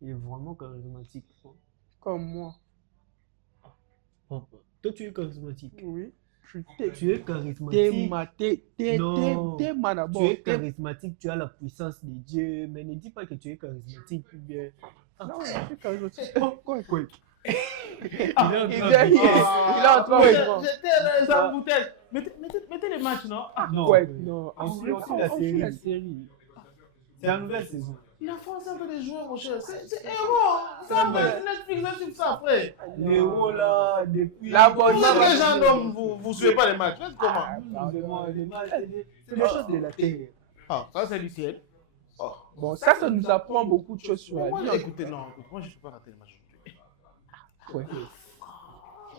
Il est vraiment charismatique. Comme moi. Oh, toi, tu es charismatique. Oui. Tu es charismatique. Non. T'es Tu d'abord. es charismatique, tu as la puissance de Dieu, mais ne dis pas que tu es charismatique. Ou bien... Non, je suis charismatique. Quoi? Il est en train Il de- vient hier. Il est en train de J'étais dans les embouteillages. Mettez les matchs, non? Non, Ouais, oui. non. On suit la On suit la série. série. C'est la nouvelle saison. Il a forcé un peu les joueurs, mon cher. C'est héros. Ça va, Netflix, là, c'est ça après. Les héros là, depuis. L'abonnement. Pourquoi les gens d'hommes, vous suivez pas les matchs? Faites comment? Vraiment, les matchs, c'est des choses de la terre. Ah, ça c'est du ciel. Oh. Bon, ça nous apprend beaucoup de choses sur la Moi, vie. écoutez, non, moi je ne peux pas rater les matchs aujourd'hui. Ouais.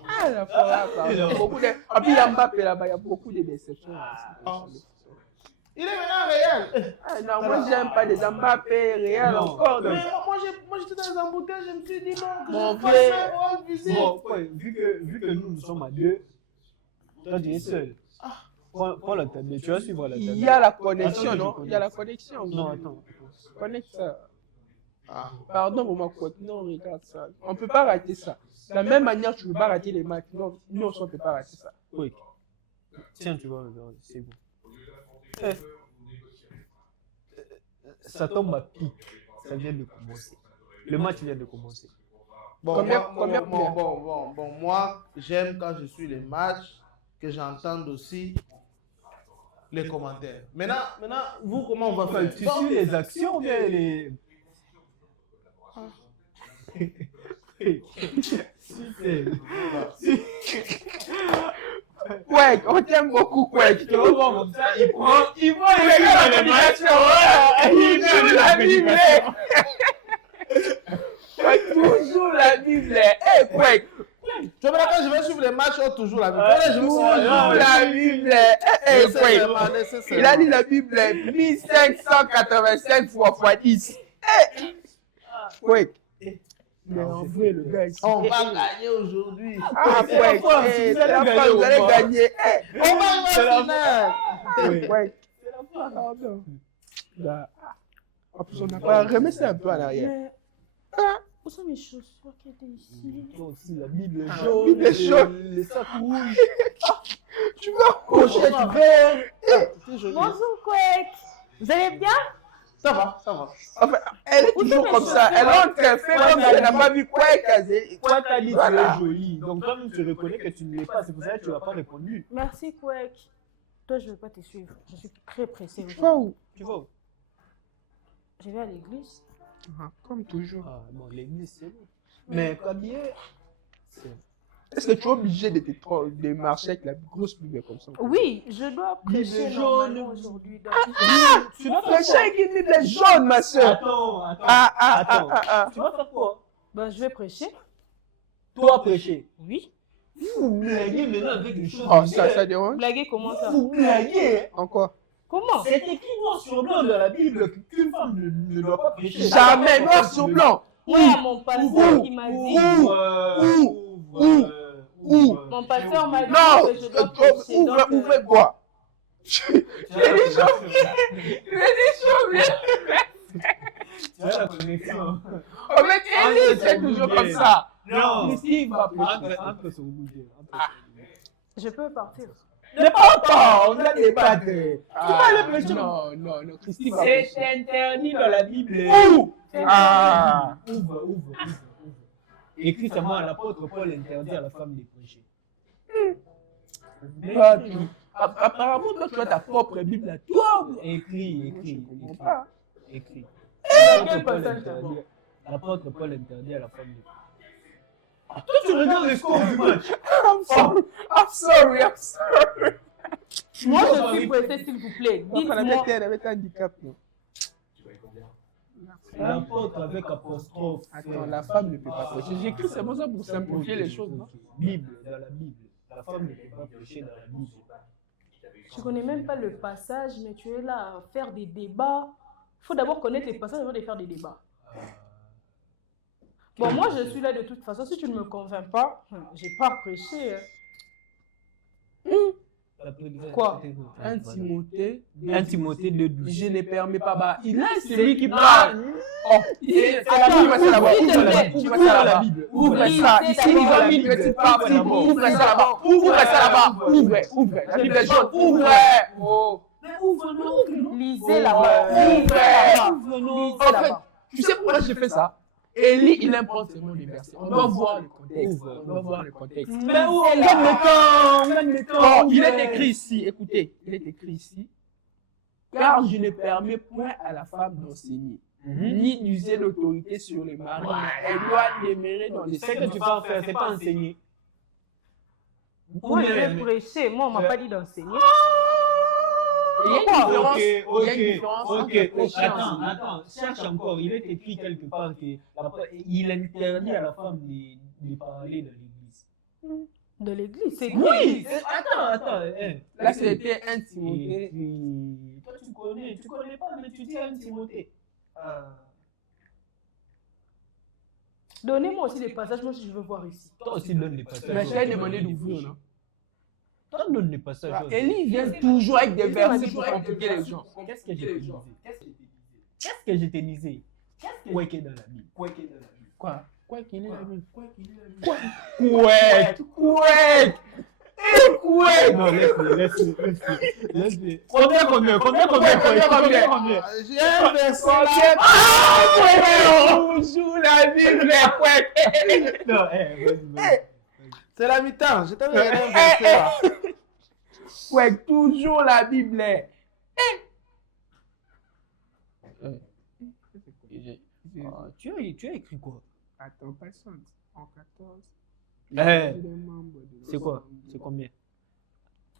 Ah, la fois, beaucoup de... Et puis, il y a Mbappé là-bas, il y a beaucoup de déceptions. Ah. Il est maintenant réel. Ah, non, moi, j'aime pas les Mbappé, Real Non. encore. Donc... Mais moi j'étais dans les embouteillages, je me suis dit non, que Mon je fasse frère. ça, rendre visite. Bon, ouais, vu que nous sommes à deux, toi tu es seul. Prends la tablette, tu vas suivre la Il tablette. y a la connexion, Attends, non? je Il y a la connexion. Non, attends. Connecte ça. Ah. Pardon pour ma quote. Non, regarde ça. On ne peut pas rater ça. De la même manière, tu ne peux pas rater les matchs. Non, nous aussi, on ne peut pas rater ça. Oui. Tiens, tu vas regarder, c'est bon. Ça tombe à pic. Ça vient de commencer. Le match vient de commencer. Bon, Combien- moi, j'aime quand je suis les matchs, que j'entende aussi les commentaires. Maintenant, vous, comment on va faire? Tu suis les actions ou bien les. Quake, on t'aime beaucoup, Quake. Tu vas voir comme ça, il prend Il regarde l'application. Il joue la Bible. Quake, toujours la Bible. Hey, Quake, Tu vois, quand je vais suivre les matchs, on toujours la Bible. toujours la Bible. Hey, Quake. Il a dit la Bible 1585 fois 10. Hey, Quake. Mais en vrai, le gars, ici. On va gagner aujourd'hui. Ah, Quake, c'est la la fois, fois, vous allez au gagner. Hey, On va gagner la finale. hey, Quake. Pardon. Là. En plus, on n'a pas. Remets ça un peu en arrière. Mais... Ah. Où sont mes chaussures qui étaient ici? Toi aussi, la Bible La jaune, Bible est jaune. les sacs rouges. Tu vas pochette vert. Bonjour, Quake. Vous allez bien? Ça va, ça va. Enfin, elle est toujours comme ça. Elle rentre, elle fait comme si elle n'a pas vu quoi caser. Toi, t'as dit que Voilà. tu es jolie. Donc, toi-même, tu reconnais que tu ne l'es pas. C'est pour ça que tu n'as pas répondu. Merci, Quake. Toi, je ne veux pas te suivre. Je suis très pressée. Tu vas où? Tu vois? Je vais à l'église. Comme toujours. Ah, bon, l'église, c'est bon. Mais combien c'est... Est-ce que tu es obligé de marcher avec la grosse Bible comme ça? Oui, je dois prêcher Bible normalement jaune. aujourd'hui. Tu vas Le faire chien qui dit des jaunes, ma soeur. Attends. Ah. Tu vas faire quoi? Ben, je vais prêcher. Toi, prêcher. Oui. Vous blaguez maintenant avec les choses. Oh, ça dérange? Blaguer comment ça? Vous blaguez. Encore? Comment? C'est écrit noir sur blanc dans la Bible qu'une femme ne doit pas prêcher. Jamais, noir sur blanc. Oui, à mon pasteur qui m'a dit. Mon pasteur m'a dit Non, que je dois prêcher. Donc, ouvrez quoi? Il est chauve. Tu as la connexion. Oh, mais Ellie, c'est toujours comme ça. Non. Christine va prêcher. Entre sur Google. je peux partir. Ne parle pas, on a des battes. Tu vas aller prêcher. Non, Christine va prêcher. C'est interdit dans la Bible. Où? Ah. Ouvre. Écrit seulement l'apôtre Paul interdit à la femme de prêcher. Pas tout. Apparemment, toi, tu as ta propre Bible à toi. Écrit. Quel passage d'abord? L'apôtre Paul interdit à la femme de prêcher. Toi, tu regardes le score du match. I'm sorry. Moi, je suis pressée, s'il vous plaît. Dites-moi. Elle avait un handicap. Non? L'apôtre avec apostrophe. Attends, la femme ne peut pas prêcher. J'écris seulement ça pour simplifier les choses. Non? Bible, dans la Bible. La femme ne peut pas prêcher dans la Bible. Je ne connais même pas le passage, mais tu es là à faire des débats. Il faut d'abord connaître les passages avant de faire des débats. Bon, moi, je suis là de toute façon. Si tu ne me convaincs pas, je n'ai pas prêché. Quoi? 1 Timothée. 1 Timothée 2:12. Je ne permets pas. Bah, il a celui qui Non. parle. Oh, c'est la Bible, c'est là-bas. s'il te plaît, Ouvre ça là-bas. Ouvre ça. Ici, il va mis une petite partie. Ouvre ça là-bas. Ouvre ça là-bas. Ouvre. La Bible est jaune. Ouvre. Oh. Lisez là-bas. Ouvre. Lisez En fait, là-bas. tu sais pourquoi j'ai fait ça? Élie, il importe seulement les versets. On doit voir le contexte. On doit voir le contexte. Mais où on gagne le temps, Oh, il est écrit ici, écoutez, il est écrit ici. Car je ne permets point à la femme d'enseigner, ni d'user l'autorité sur les maris. Elle doit demeurer dans les C'est que tu vas en faire, c'est pas enseigner. Moi, je vais prêcher. Moi, on m'a pas dit d'enseigner. Il y a une différence. Il y a une différence entre prêcher et enseigner. Attends, cherche encore. Il est écrit quelque part qu'il interdit à la femme de parler de l'église. De l'église, c'est Oui, attends. Là, c'était 1 Et Timothée. puis, toi, tu connais pas, mais tu dis 1 Timothée. Donnez-moi aussi des passages, moi, si je veux voir ici. Toi aussi, donne les passages. Mais je t'ai demandé d'ouvrir, non? Toi, donne les passages. Élie vient toujours avec des versets pour compliquer les gens. Qu'est-ce que je t'ai disé? Qu'est-ce que je t'ai disé? Quoi qu'il y ait dans la Bible? Quoi? Quoi qu'il ait la Bible? Quoi? Non, Laisse-le. Combien? J'ai un verset Toujours la Bible, quoi? Non, vas-y. C'est la mi-temps. Je t'avais regardé un verset là. Ouais, toujours la Bible. Tu as écrit quoi? Attends, patiente. En 14. C'est quoi? C'est combien?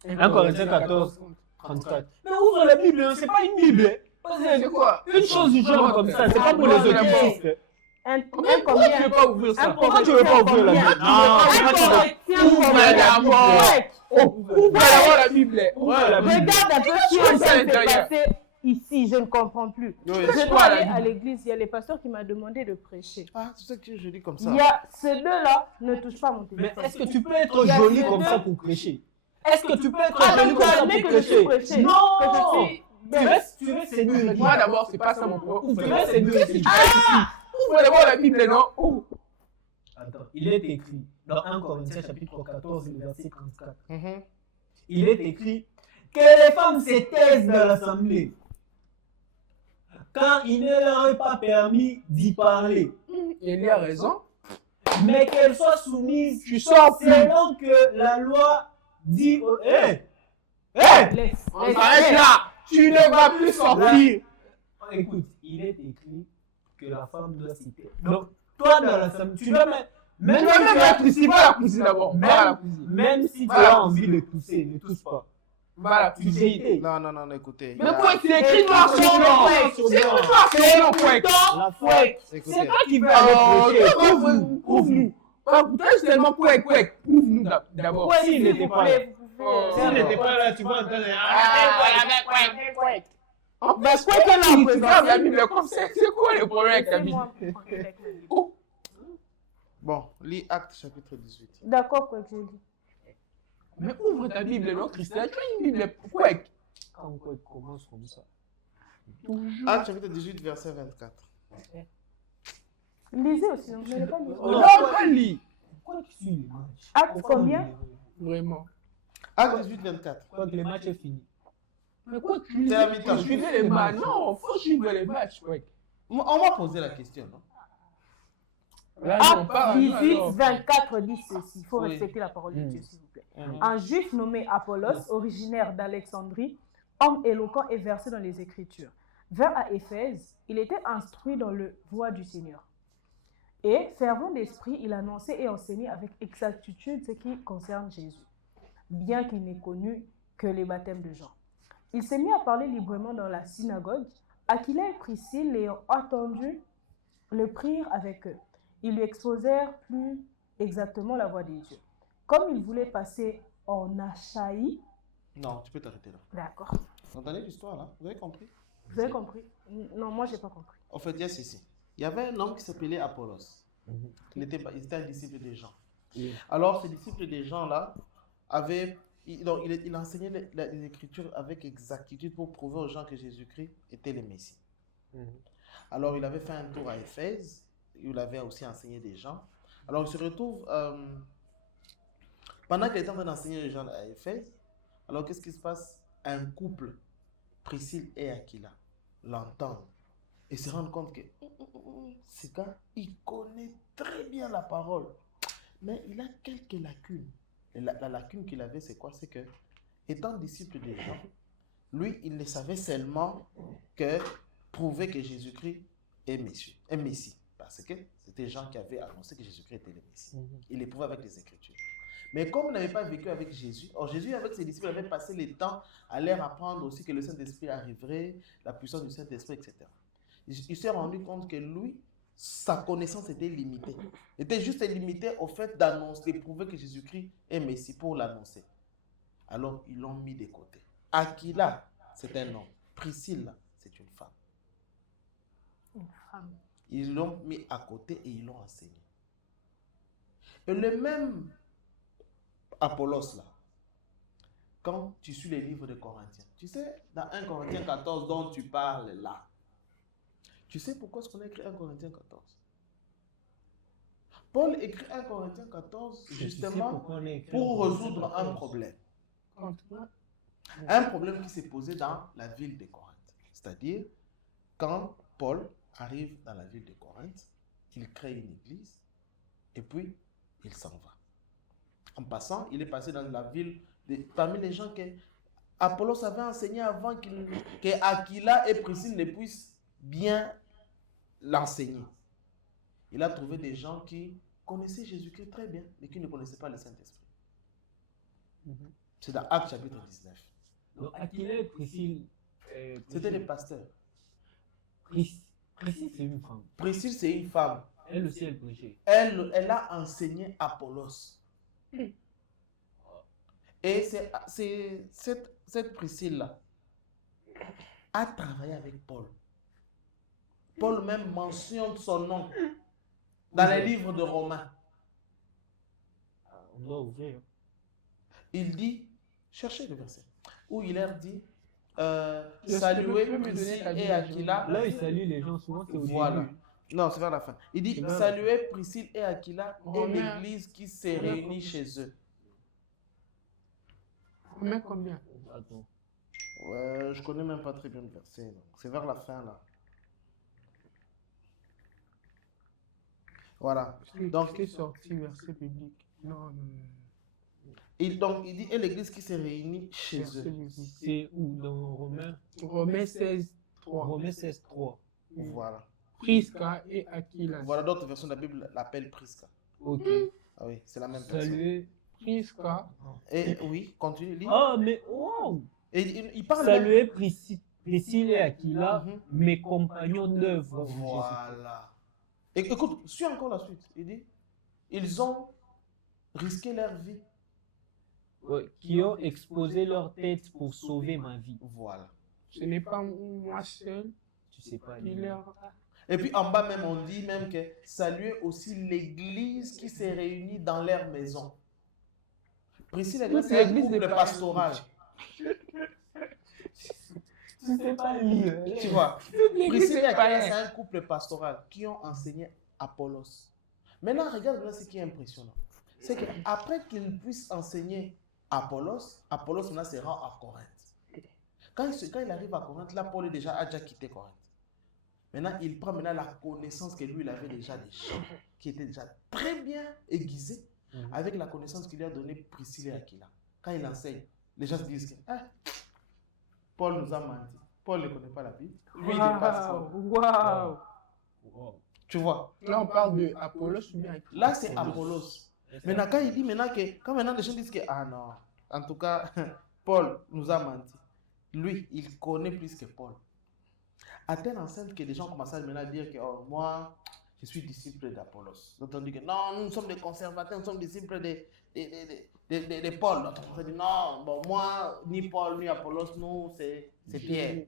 1 Corinthiens 14, 34. Mais ouvre la Bible, hein, c'est pas une Bible. C'est quoi? Une chose du genre comme ça, c'est pas pour les autistes. Pourquoi tu veux pas ouvrir ça? Pourquoi tu veux pas ouvrir la Bible? Ouvre d'abord. Ouvre d'abord la Bible. Regarde un peu ce qui est en train de se passer ici, je ne comprends plus. Oui. Je dois aller à l'église, il y a les pasteurs qui m'ont demandé de prêcher. Ah, tu sais que je dis comme ça. Il y a ces deux-là, ne touche pas mon Mais téléphone. est-ce que tu peux être joli comme ça pour prêcher? Est-ce que tu peux être joli comme ça admets pour que je suis prêcher? prêchée, Non! que je suis belle. Tu veux séduire? Moi d'abord, c'est pas ça mon problème. Ouvre Tu d'abord. veux séduire? Ouvre d'abord la Bible, non? Ouvre. Attends, il est écrit dans 1 Corinthiens chapitre 14, le verset 34. Mhm. Il est écrit que les femmes se taisent dans l'assemblée quand il ne leur est pas permis d'y parler, Il a raison. mais qu'elles soient soumises Tu sors plus. selon que la loi dit. Laisse. On s'arrête là. Tu ne vas plus sortir. Écoute, il est écrit que la femme doit s'y taire. Donc, toi dans l'assemblée, tu dois même. Tu vas même la pousser. Va la pousser d'abord. Va la pousser. Même si tu Voilà. as envie de tousser, ne tousse pas. Va la Tu pousser. sais, Non, écoutez. Mais quoi, c'est écrit noir sur blanc. C'est écrit noir sur blanc, quoi. la fouette. C'est Écoutez. toi qui veux aller prêcher. Prouve-nous. Putain, c'est tellement quoi. Prouve-nous d'abord. Ouais, s'il s'il n'était vous pas plaît, vous Si pouvez. elle n'était pas là, tu vas entendre. En plus, quoi que là, tu parles la Bible comme ça. C'est quoi le problème avec la Bible? Laissez-moi prendre avec la Bible. Bon, lis Acte chapitre 18. D'accord, quoi que je dis. Mais ouvre ta Bible, non, Christian? Tu as une Bible, quoi? Quand on commence comme ça. Acte chapitre 18, verset 24. Lisez aussi, donc je n'ai pas lu. Non, pas lit. Pourquoi tu suis les matchs? Acte combien? Vraiment. Acte 18, 24. Quand le match est fini. Mais quoi, tu C'est la mi-temps. suivais les matchs? Non, faut suivre les matchs, quoi. On m'a posé la question, non? Là, on Acte parle, 18, alors. 24 dit ceci. Il faut Oui. respecter la parole de Dieu, s'il vous plaît. Mhm. Un juif nommé Apollos, originaire d'Alexandrie, homme éloquent et versé dans les Écritures, vint à Éphèse. Il était instruit dans le voie du Seigneur. Et, fervent d'esprit, il annonçait et enseignait avec exactitude ce qui concerne Jésus, bien qu'il n'ait connu que les baptêmes de Jean. Il s'est mis à parler librement dans la synagogue. Aquila et Priscille, l'ayant entendu, le prirent avec eux. Ils lui exposèrent plus exactement la voie des dieux. Comme il voulait passer en Achaïe, Non, tu peux t'arrêter là. d'accord, Vous entendez l'histoire là? Vous avez compris? vous avez compris? Non, moi j'ai pas compris. En fait, il y a ceci. Il y avait un homme qui s'appelait Apollos. Il était un disciple de Jean. Alors, ce disciple de Jean là avait il enseignait les Écritures avec exactitude pour prouver aux gens que Jésus-Christ était le Messie. Alors, il avait fait un tour à Éphèse, il avait aussi enseigné des gens. Alors, il se retrouve, pendant qu'il était en train d'enseigner les gens à Éphèse, alors qu'est-ce qui se passe? Un couple, Priscille et Aquila, l'entendent et se rendent compte que ce gars, il connaît très bien la parole, mais il a quelques lacunes. Et la lacune qu'il avait, c'est quoi? C'est que, étant disciple des gens, lui, il ne savait seulement que prouver que Jésus-Christ est Messie. Parce que c'était les gens qui avaient annoncé que Jésus-Christ était le Messie. Il les prouvait avec les Écritures. Mais comme il n'avait pas vécu avec Jésus, or Jésus avec ses disciples avait passé le temps à leur apprendre aussi que le Saint-Esprit arriverait, la puissance du Saint-Esprit, etc. Il s'est rendu compte que lui, sa connaissance était limitée. Il était juste limité au fait d'annoncer, de prouver que Jésus-Christ est Messie pour l'annoncer. Alors, ils l'ont mis de côté. Aquila, c'est un homme. Priscille, c'est une femme. Une femme. Ils l'ont mis à côté et ils l'ont enseigné. Et le même Apollos, là, quand tu suis les livres de Corinthiens, tu sais, dans 1 Corinthiens 14 dont tu parles là, tu sais pourquoi est-ce qu'on a écrit 1 Corinthiens 14? Paul écrit 1 Corinthiens 14 justement pour résoudre un problème. Un problème qui s'est posé dans la ville de Corinthe. C'est-à-dire, quand Paul arrive dans la ville de Corinthe, il crée une église et puis il s'en va. En passant, il est passé dans la ville, parmi les gens que Apollos avait enseigné avant que Aquila et Priscille ne puissent bien l'enseigner. Il a trouvé des gens qui connaissaient Jésus-Christ très bien, mais qui ne connaissaient pas le Saint-Esprit. C'est dans Actes chapitre 19. Donc, Aquila et Priscille. C'était les pasteurs. Priscille, c'est une femme. Priscille, c'est une femme. Elle aussi, elle prêchait. Elle a enseigné Apollos. Et cette Priscille-là a travaillé avec Paul. Paul même mentionne son nom dans les livres de Romains. On doit ouvrir. Il dit, cherchez le verset, où il leur dit, saluez Priscille et Aquila. Là, il salue les gens souvent, c'est au Voilà. début. Non, c'est vers la fin. Il dit, saluez Priscille et Aquila et l'église qui s'est réunie chez eux. Combien, combien? Attends. Ouais, je connais même pas très bien le verset. C'est vers la fin là. Voilà. Donc, qui est sorti verset biblique? Non. Donc, il dit, et l'église qui s'est réunie chez Verset eux. biblique. C'est où dans Romains? Romains 16, 3. Romains 16, 3. Voilà. Prisca et Aquila. Voilà, d'autres versions de la Bible l'appellent Prisca. Ok. Ah oui, c'est la même personne. Saluer. Prisca. Et oui, continue, lis. Oh, mais wow! Et il parle même- Saluer Priscille et Aquila, Mhm. mes compagnons d'œuvre. Voilà. Et écoute, suis encore la suite. Il dit, ils ont risqué leur vie. Ouais, qui ont exposé leur tête pour sauver ma vie. Voilà. Ce n'est pas moi seul Tu sais pas qui lire. leur Et puis en bas même, on dit même que saluer aussi l'église qui s'est réunie dans leur maison. Priscille, Oui, c'est un l'église couple n'est pas- pastoral. Tu sais pas lire. Tu vois, L'église Priscille et est Aquila, païenne. c'est un couple pastoral qui ont enseigné Apollos. Maintenant, regarde là ce qui est impressionnant. C'est qu'après qu'ils puissent enseigner Apollos, Apollos maintenant se rend à Corinthe. Quand il arrive à Corinthe, là, Paul a déjà quitté Corinthe. Maintenant, il prend maintenant la connaissance que lui, il avait déjà des gens qui étaient déjà très bien aiguisés avec la connaissance qu'il lui a donnée Priscille et Aquila. Quand il enseigne, les gens se disent que Paul nous a menti. Paul ne connaît pas la Bible. Lui, il dépasse Paul. Waouh! Wow. Tu vois, Là, on parle de Apollos ou bien Aquila? là, c'est Apollos. Maintenant, quand il dit maintenant quand maintenant les gens disent que, ah non, en tout cas, Paul nous a menti. Lui, il connaît plus que Paul. À telle enseigne que les gens commencent maintenant à dire que, oh, moi, je suis disciple d'Apollos. D'autres ont dit que, non, nous sommes des conservateurs, nous sommes disciples de Paul. D'autres ont dit, non, bon, moi, ni Paul, ni Apollos, nous, c'est Pierre.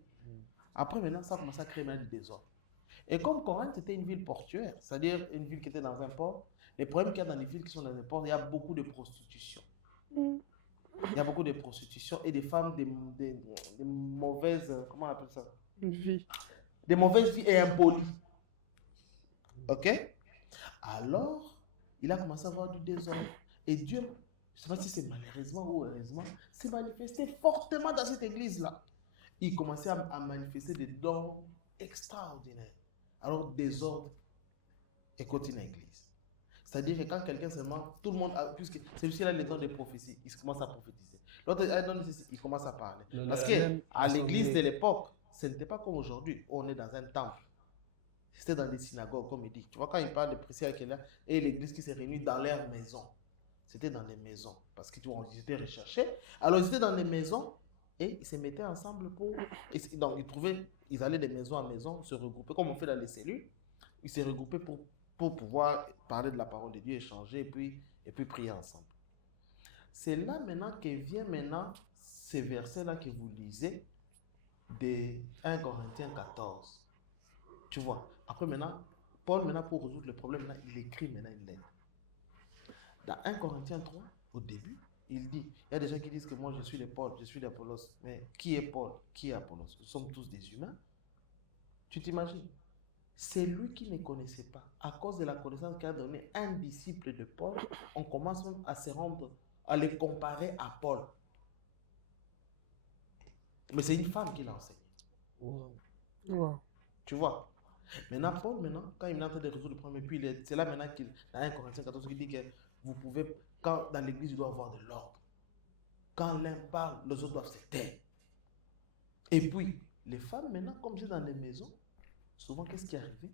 Après, maintenant, ça commence à créer du désordre. Et comme Corinthe était une ville portuaire, c'est-à-dire une ville qui était dans un port, les problèmes qu'il y a dans les villes qui sont dans un port, il y a beaucoup de prostitution. Il y a beaucoup de prostitution et des femmes, des mauvaises, comment on appelle ça? Une vie. Des mauvaises vies et impolies. Ok? Alors, il a commencé à avoir du désordre. Et Dieu, je ne sais pas si c'est malheureusement ou heureusement, s'est manifesté fortement dans cette église-là. Il commençait à manifester des dons extraordinaires. Alors, désordre et continue à l'église. C'est-à-dire que quand quelqu'un seulement, tout le monde, puisque celui-ci a le temps de prophétie, il commence à prophétiser. L'autre, il commence à parler. Parce qu'à l'église de l'époque, ce n'était pas comme aujourd'hui. On est dans un temple. C'était dans des synagogues, comme il dit. Tu vois, quand il parle de prière et l'église qui s'est réunie dans leur maison. C'était dans les maisons. Parce qu'ils étaient recherchés. Alors, ils étaient dans les maisons et ils se mettaient ensemble pour. Donc, ils allaient de maison en maison, se regrouper, comme on fait dans les cellules. Ils se regroupaient pour pouvoir parler de la parole de Dieu, échanger et puis prier ensemble. C'est là maintenant que vient maintenant ces versets-là que vous lisez de 1 Corinthiens 14. Tu vois, après maintenant, Paul maintenant pour résoudre le problème, là, il écrit maintenant une lettre. Dans 1 Corinthiens 3, au début, il dit, il y a des gens qui disent que moi je suis de Paul, je suis d'Apollos, mais qui est Paul, qui est Apollos? Nous sommes tous des humains. Tu t'imagines? C'est lui qui ne connaissait pas. À cause de la connaissance qu'a donné un disciple de Paul, on commence même à se rendre, à le comparer à Paul. Mais c'est une femme qui l'a enseigné. Wow. Tu vois? Maintenant, Paul, quand il est en train de résoudre le problème, et puis c'est là maintenant qu'il, dans 1 Corinthiens 14, qu'il dit que vous pouvez, quand dans l'église, il doit y avoir de l'ordre. Quand l'un parle, les autres doivent se taire. Et puis, les femmes, maintenant, comme c'est dans les maisons, souvent, qu'est-ce qui arrivait?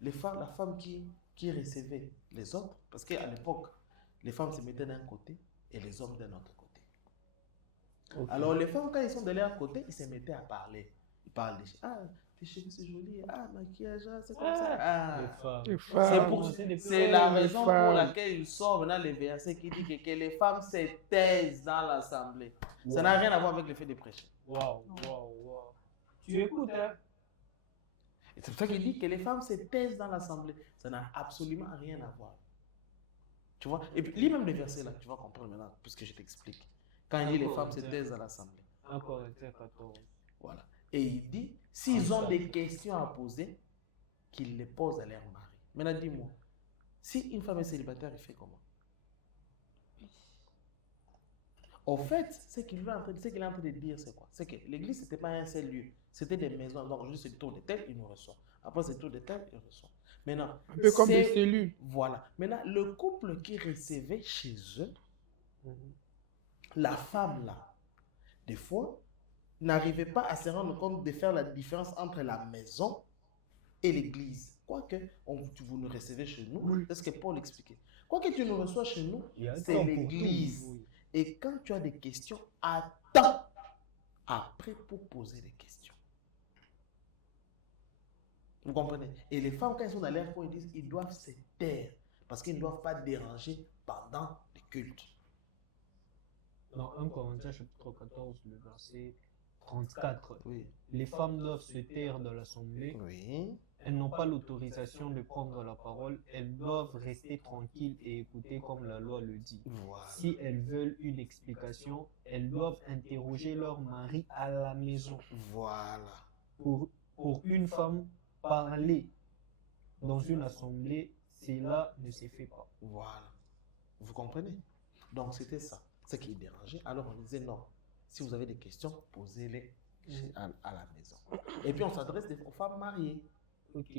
La femme qui recevait les autres, parce qu'à l'époque, les femmes se mettaient d'un côté et les hommes d'un autre côté. Okay. Alors, les femmes, quand ils sont de leur côté, ils se mettaient à parler. Ils parlent de tes cheveux, c'est joli. Maquillage, c'est comme ça. Les femmes. C'est la raison pour laquelle il sort maintenant les versets qui dit que les femmes se taisent dans l'assemblée. Wow. Ça n'a rien à voir avec le fait de prêcher. Waouh. Tu écoutes, hein? Et c'est pour ça qu'il dit que les femmes se taisent dans l'assemblée. Ça n'a absolument rien à voir. Tu vois? Et puis, lis même les versets là, tu vas comprendre maintenant, puisque je t'explique. Quand il dit les femmes se taisent dans l'assemblée. 1 Corinthiens 14. Voilà. Et il dit, s'ils ont des questions à poser, qu'ils les posent à leur mari. Maintenant, dis-moi, si une femme est célibataire, elle fait comment? Au fait, ce qu'il est en train de dire, c'est quoi? C'est que l'église, ce n'était pas un seul lieu. C'était des maisons. Donc, juste le tour de tel, il nous reçoit. Après, c'est le tour de tel, il reçoit. Maintenant, un peu comme des cellules. Voilà. Maintenant, le couple qui recevait chez eux, la femme là, des fois, n'arrivait pas à se rendre compte de faire la différence entre la maison et l'église. Quoique, vous nous recevez chez nous, c'est ce que Paul expliquait. Quoique tu nous reçois chez nous, c'est l'église. Et quand tu as des questions, attends après pour poser des questions. Vous comprenez? Et les femmes, quand elles sont dans leur coin, ils disent qu'ils doivent se taire parce qu'ils ne doivent pas déranger pendant les cultes. Dans 1 Corinthiens chapitre 14, le verset 34. Oui. Les femmes doivent se taire dans l'assemblée. Oui. Elles n'ont pas l'autorisation de prendre la parole. Elles doivent rester tranquilles et écouter comme la loi le dit. Voilà. Si elles veulent une explication, elles doivent interroger leur mari à la maison. Voilà. Pour une femme, parler dans une assemblée, cela ne se fait pas. Voilà. Vous comprenez? Donc c'était ça. Ce qui dérangeait. Alors on disait non. Si vous avez des questions, posez-les à la maison. Et puis on s'adresse aux femmes mariées. Ok.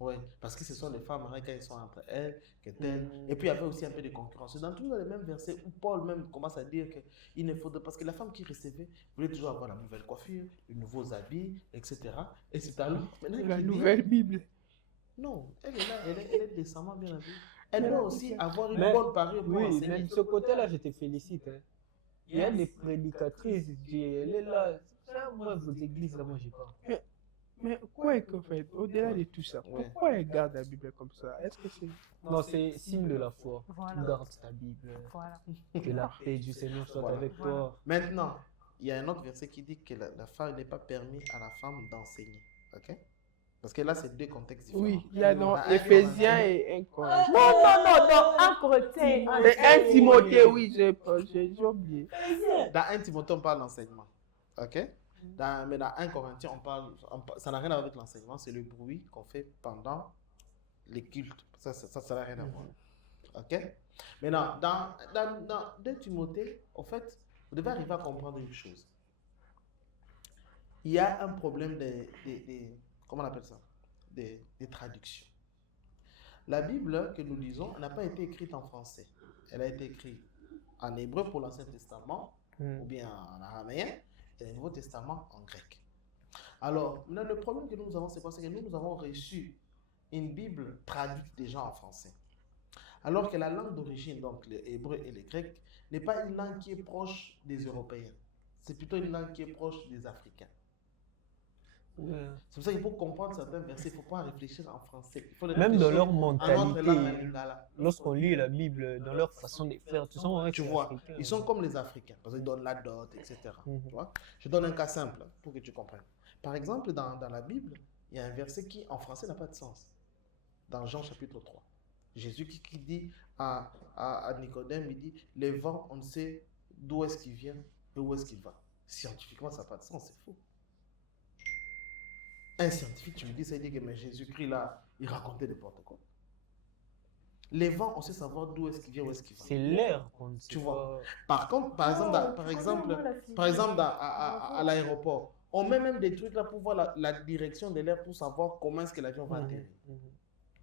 Oui, parce que ce sont les femmes mariées quand elles sont entre elles, que telles. Et puis il y avait aussi un peu de concurrence. Dans tous les mêmes versets où Paul même commence à dire qu'il ne faut pas. Parce que la femme qui recevait voulait toujours avoir la nouvelle coiffure, les nouveaux habits, etc. Et c'est alors. La nouvelle Bible. Non, elle est là, elle est décemment bien habillée. Elle doit aussi avoir une bonne parure pour enseigner. Oui, mais de ce côté-là, je te félicite. Hein. Il y a des prédicatrices, elle est là. Moi, vos églises, là, moi, j'ai pas. Mais quoi est qu'en fait, au-delà de tout ça, pourquoi elle garde la Bible comme ça? Est-ce que c'est... Non, c'est signe de la foi. Voilà. Garde ta Bible. Voilà. Que la paix du Seigneur soit avec toi. Maintenant, il y a un autre verset qui dit que la femme n'est pas permis à la femme d'enseigner. Ok? Parce que là, c'est deux contextes différents. Oui, il y a dans Dans 1 Éphésiens Corinthiens, et 1 Corinthiens. Non, dans 1 Corinthiens. Mais 1 Timothée, oui, j'ai oublié. Dans 1 Timothée, on parle d'enseignement. OK? Mais dans 1 Corinthiens, ça n'a rien à voir avec l'enseignement, c'est le bruit qu'on fait pendant les cultes. Ça n'a rien à voir. OK? Maintenant, dans 2 Timothée, en fait, vous devez arriver à comprendre une chose. Il y a un problème comment on appelle ça? Des traductions. La Bible que nous lisons n'a pas été écrite en français. Elle a été écrite en hébreu pour l'Ancien Testament, ou bien en araméen, et le Nouveau Testament en grec. Alors, le problème que nous avons, c'est quoi? C'est que nous avons reçu une Bible traduite déjà en français. Alors que la langue d'origine, donc le hébreu et le grec, n'est pas une langue qui est proche des Européens. C'est plutôt une langue qui est proche des Africains. Ouais. C'est pour ça qu'il faut comprendre certains versets, il ne faut pas réfléchir en français. Il faut les Même dans réfléchir leur en notre langue, en mentalité, lingala. lorsqu'on lit la Bible, dans leur façon de faire, tu sens Tu vois, ils sont comme les Africains, parce qu'ils donnent la dot, etc. Tu vois? Je donne un cas simple pour que tu comprennes. Par exemple, dans la Bible, il y a un verset qui, en français, n'a pas de sens. Dans Jean chapitre 3. Jésus qui dit à Nicodème, il dit, les vents, on ne sait d'où est-ce qu'il vient et où est-ce qu'il va. Scientifiquement, ça n'a pas de sens, c'est faux. Un scientifique, tu lui dis, ça veut dire que mais Jésus-Christ, là, il racontait n'importe quoi. Les vents, on sait savoir d'où est-ce qu'il vient, où est-ce qu'il va. C'est l'air qu'on ne sait Tu vois. pas. Par contre, par exemple, à l'aéroport, on met même des trucs là pour voir la direction de l'air pour savoir comment est-ce que l'avion va atterrir.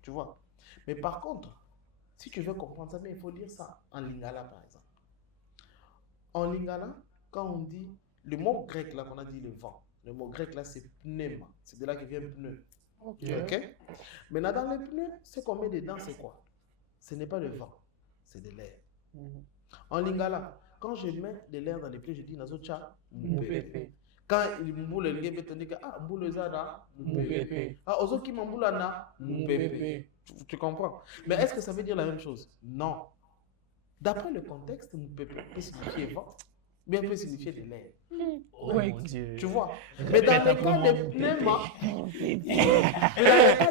Tu vois. Mais par contre, si tu veux comprendre ça, mais il faut lire ça en lingala, par exemple. En lingala, quand on dit le mot grec là qu'on a dit le vent, le mot grec là c'est pneuma, c'est de là que vient pneu. Ok. Maintenant dans les pneus, ce qu'on met dedans c'est quoi? Ce n'est pas le vent, c'est de l'air. En lingala, quand je mets de l'air dans les pneus, je dis nazocha Moupépé. Quand il mboule le ngebe tandis que mboule zada Moupépé. ozoki mboula na moupépé. Tu comprends? Mais est-ce que ça veut dire la même chose? Non. D'après le contexte, moupépé peut signifier vent, bien peut signifier de l'air. Oh Ouais. mon Dieu. Tu vois? Mais dans le cas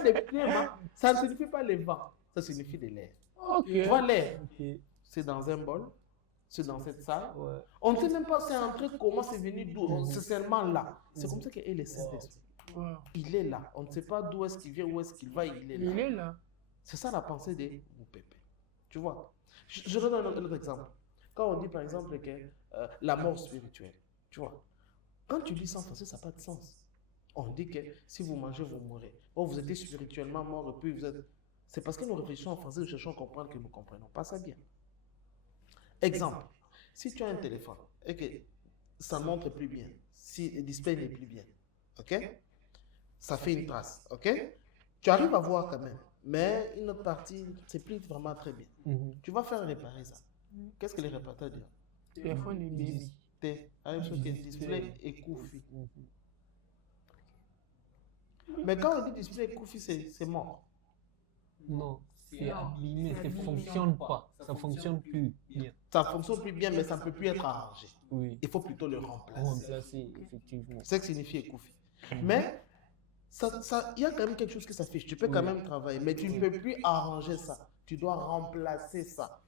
des pneuma, ça ne signifie pas le vent, ça signifie de l'air. Ok. Tu vois, l'air, Ok. c'est dans un bol, c'est dans cette salle. Ouais. On ne sait même pas c'est entré comment, c'est venu d'où, c'est seulement là. C'est comme ça qu'est le Saint-Esprit. Wow. Il est là. On ne sait pas d'où est-ce qu'il vient, où est-ce qu'il va, il est là. Il est là. C'est ça la pensée de Moupépé. Tu vois? Je donne un autre exemple. Quand on dit par exemple que la mort spirituelle, tu vois, quand tu lis ça en français, ça n'a pas de sens. On dit que si vous mangez, vous mourrez. Oh, vous êtes spirituellement mort et puis vous êtes. C'est parce que nous réfléchissons en français, nous cherchons à comprendre que nous ne comprenons pas ça bien. Exemple, si tu as un téléphone et que ça ne montre plus bien, si le display n'est plus bien, ok? Ça fait une trace, ok? Tu arrives à voir quand même, mais une autre partie, c'est plus vraiment très bien. Tu vas faire réparer ça. Qu'est-ce que les réparateurs disent? Téléphone et baby. Avec ce que le display est koufi. Mais quand on dit display est koufi, c'est mort. Non, c'est abîmé, ça ne fonctionne pas. Ça ne fonctionne plus bien. Ça ne fonctionne plus bien, mais ça ne peut plus être arrangé. Oui. Il faut plutôt le remplacer. Remplacer, effectivement. C'est ce que signifie koufi. Mais il y a quand même quelque chose que ça fait. Tu peux quand même travailler, mais tu ne peux plus arranger ça. Tu dois remplacer ça.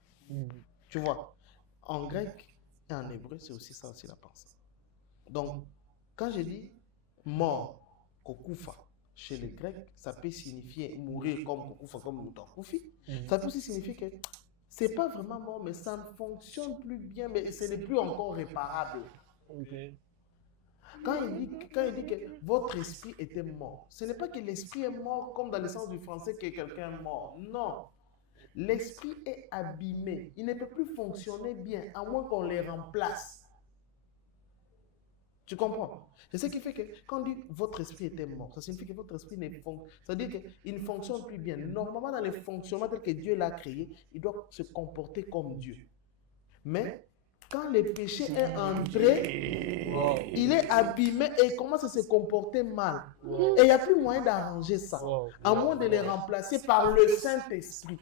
Tu vois, en grec et en hébreu, c'est aussi ça aussi la pensée. Donc, quand je dis mort, kokufa, chez les Grecs, ça peut signifier mourir comme kokufa, comme mutakoufi. Ça peut aussi signifier que c'est pas vraiment mort, mais ça ne fonctionne plus bien, mais ce n'est plus encore réparable. Okay. Quand il dit que votre esprit était mort, ce n'est pas que l'esprit est mort comme dans le sens du français que quelqu'un est mort. Non. L'esprit est abîmé. Il ne peut plus fonctionner bien, à moins qu'on les remplace. Tu comprends? C'est ce qui fait que quand on dit votre esprit était mort, ça signifie que votre esprit ne fonctionne. Ça veut dire qu'il ne fonctionne plus bien. Normalement, dans le fonctionnement tel que Dieu l'a créé, il doit se comporter comme Dieu. Mais quand le péché est entré, il est abîmé et il commence à se comporter mal. Et il n'y a plus moyen d'arranger ça, à moins de les remplacer par le Saint-Esprit.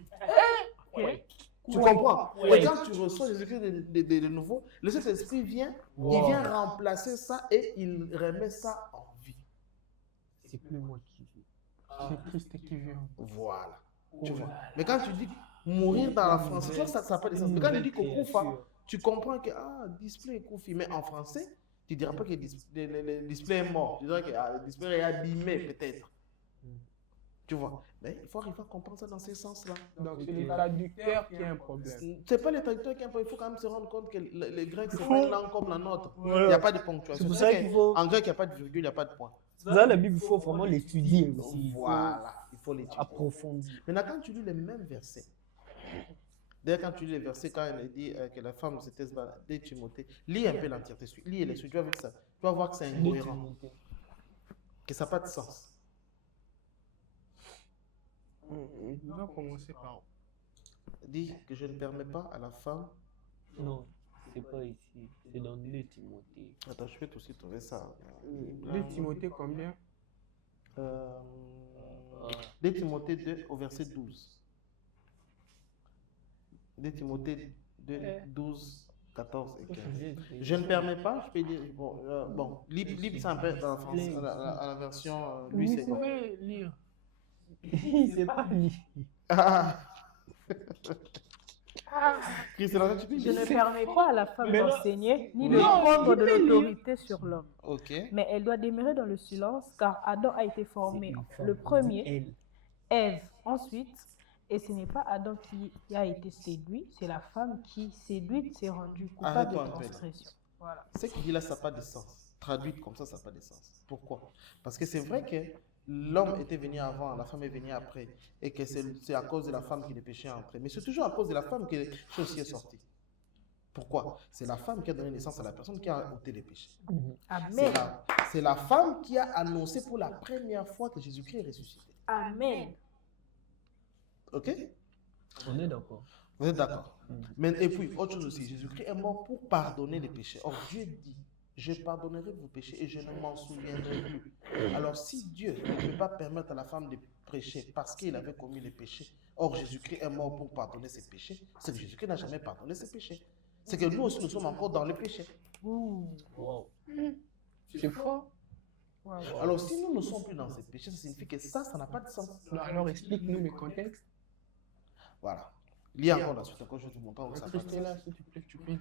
Tu comprends? Et quand tu reçois Jésus-Christ de nouveau, le Saint-Esprit vient, il vient remplacer ça et il remet ça en vie. C'est plus moi qui vis. C'est Christ qui vient. Voilà. Oh Tu vois. là là. Mais quand tu dis mourir dans la France, tu vois, ça n'a pas de sens. Mais quand tu dis que Koufa, créature. tu comprends que display est Koufi. Mais en français, tu ne diras pas que le display est mort. Tu diras que le display est abîmé, peut-être. Tu vois. Mais il faut arriver à comprendre ça dans ces sens-là. Donc, c'est le traducteur qui a un problème. C'est pas les traducteurs qui ont. Il faut quand même se rendre compte que les Grecs, c'est Il pas une faut- langue comme la nôtre. Il Voilà. n'y a pas de ponctuation. C'est pour Tu ça sais qu'il faut. En grec, il n'y a pas de virgule, il n'y a pas de point. Dans la Bible, il faut vraiment l'étudier aussi. Il faut Voilà. Il faut l'étudier. approfondir. Maintenant, quand tu lis les mêmes versets, d'ailleurs, quand tu lis les versets, quand elle dit que la femme c'était de Timothée, lis un peu l'entièreté, lis les tu vas voir que ça, tu vas voir que c'est incohérent, que ça n'a pas de sens. On doit commencer par. Dis que je ne permets pas à la femme. Non, c'est pas ici. C'est dans 2 Timothée. Attends, je peux aussi trouver ça. 2 Timothée combien? 2 Timothée 2 au verset 12. 2 Timothée 2, 12, 14 et 15. Je ne permets pas, je peux dire. Bon, lis ça un peu dans la, à la version Louis Vous II. pouvez lire. C'est pas lui. Ah! Christelle, tu peux Je lire? ne permets pas à la femme Mais non. d'enseigner ni de Non, prendre tu de peux lire. l'autorité sur l'homme. Ok. Mais elle doit demeurer dans le silence car Adam a été formé le premier, Elle. Ève ensuite, et ce n'est pas Adam qui a été séduit, c'est la femme qui, séduite, s'est rendue coupable Arrête-toi de un peu là. transgression. Voilà. Ce qu'il dit là, ça n'a pas de sens. Traduite comme ça n'a pas de sens. Pourquoi? Parce que c'est vrai que l'homme était venu avant, la femme est venue après, et que c'est à cause de la femme que le péché est entré. Mais c'est toujours à cause de la femme que le péché aussi est sorti. Pourquoi? C'est la femme qui a donné naissance à la personne qui a ôté les péchés. Amen. C'est la femme qui a annoncé pour la première fois que Jésus-Christ est ressuscité. Amen. Ok? On est d'accord. Vous êtes d'accord? Mais, et puis, autre chose aussi, Jésus-Christ est mort pour pardonner les péchés. Or, Dieu dit, je pardonnerai vos péchés et je ne m'en souviendrai plus. Alors, si Dieu ne peut pas permettre à la femme de pécher parce qu'il avait commis les péchés, or Jésus-Christ est mort pour pardonner ses péchés, c'est que Jésus-Christ n'a jamais pardonné ses péchés. C'est que nous aussi, nous sommes encore dans le péché. Wow. C'est fort. Alors, si nous ne sommes plus dans ces péchés, ça signifie que ça n'a pas de sens. Alors, explique-nous le contexte. Voilà. Lis encore la suite, encore je vais te montrer où ça n'a pas de Christella, sens. s'il te plaît, tu peux.